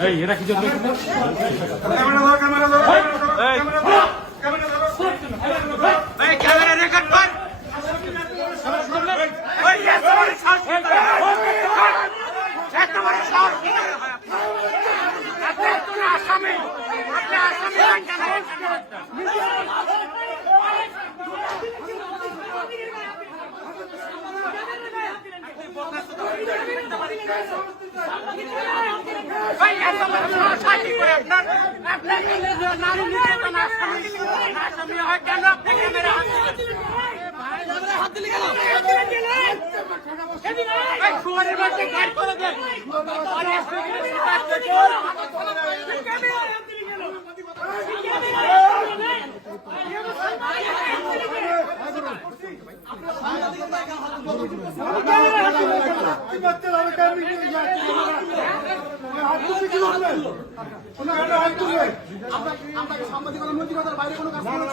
এই এরা কি জন্য ক্যামেরা ধরো ক্যামেরা ধরো ক্যামেরা ধরো ক্যামেরা ধরো এই ক্যামেরা রেকর্ড কর সাহস কি করে হয় আপনার? আপনি একজন আসামি আপনি আসামি হন কেন? ওই আমি আমরা সাংবাদিকতার নৈতিকতার বাইরে কোনো কাজ।